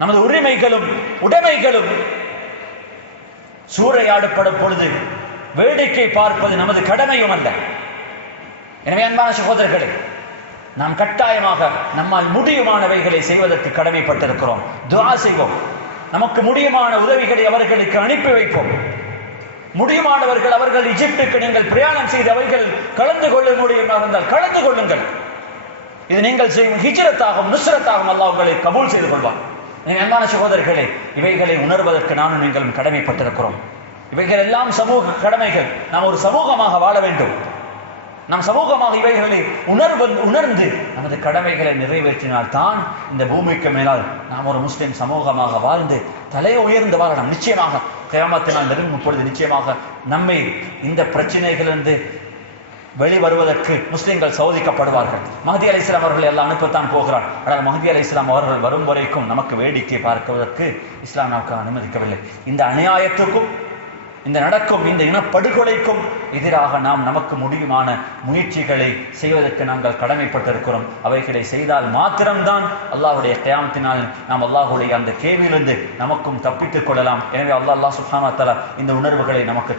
நமது உரிமைகளும் உடைமைகளும் சூறையாடப்படும் பொழுது வேடிக்கை பார்ப்பது நமது கடமையும் அல்ல. எனவே அன்பான சகோதரர்களே, நாம் கட்டாயமாக நம்மால் முடியுமானவைகளை செய்வதற்கு கடமைப்பட்டிருக்கிறோம். துஆ செய்வோம். நமக்கு முடியுமான உதவிகளை அவர்களுக்கு அனுப்பி வைப்போம். முடியுமானவர்கள் அவர்கள் எகிப்துக்கு நீங்கள் பிரயாணம் செய்து அவைகள் கலந்து கொள்ள முடியுமா இருந்தால் கலந்து கொள்ளுங்கள். இது நீங்கள் செய்யும் ஹிஜ்ரத்தாகும், நுஸ்ரத்தாகும். அல்லாஹ் உங்களை கபூல் செய்து கொள்வார். அன்பான சகோதரர்களே, இவைகளை உணர்வதற்கு நானும் நீங்களும் கடமைப்பட்டிருக்கிறோம். இவைகள் எல்லாம் சமூக கடமைகள். நாம் ஒரு சமூகமாக வாழ வேண்டும். நாம் சமூகமாக இவைகளை உணர்ந்து நமது கடமைகளை நிறைவேற்றினால் தான் இந்த பூமிக்கு மேலால் நாம் ஒரு முஸ்லிம் சமூகமாக வாழ்ந்து தலையை உயர்ந்து வாழலாம். நிச்சயமாக கியாமத்தினால் நெருங்கும் பொழுது நிச்சயமாக நம்மை இந்த பிரச்சனைகளிலிருந்து வெளிவருவதற்கு முஸ்லிம்கள் சோதிக்கப்படுவார்கள். மஹ்தி அலைஹிஸ்ஸலாம் அவர்கள் எல்லாம் அனுப்பத்தான் போகிறார். ஆனால் மஹ்தி அலைஹிஸ்ஸலாம் அவர்கள் வரும் வரைக்கும் நமக்கு வேடிக்கை பார்ப்பதற்கு இஸ்லாம் நமக்கு அனுமதிக்கவில்லை. இந்த அநியாயத்துக்கும் இந்த நடக்கும் இந்த இனப்படுகொலைக்கும் எதிராக நாம் நமக்கு முடியுமான முயற்சிகளை செய்வதற்கு நாங்கள் கடமைப்பட்டிருக்கிறோம். அவைகளை செய்தால் மாத்திரம்தான் அல்லாஹ்வுடைய கியாமத்தினால் நாம் அல்லாஹ்வுடைய அந்த கேள்வியிலிருந்து நமக்கும் தப்பித்துக் கொள்ளலாம். எனவே அல்லாஹ் சுப்ஹானஹு வ தஆலா இந்த உணர்வுகளை நமக்கு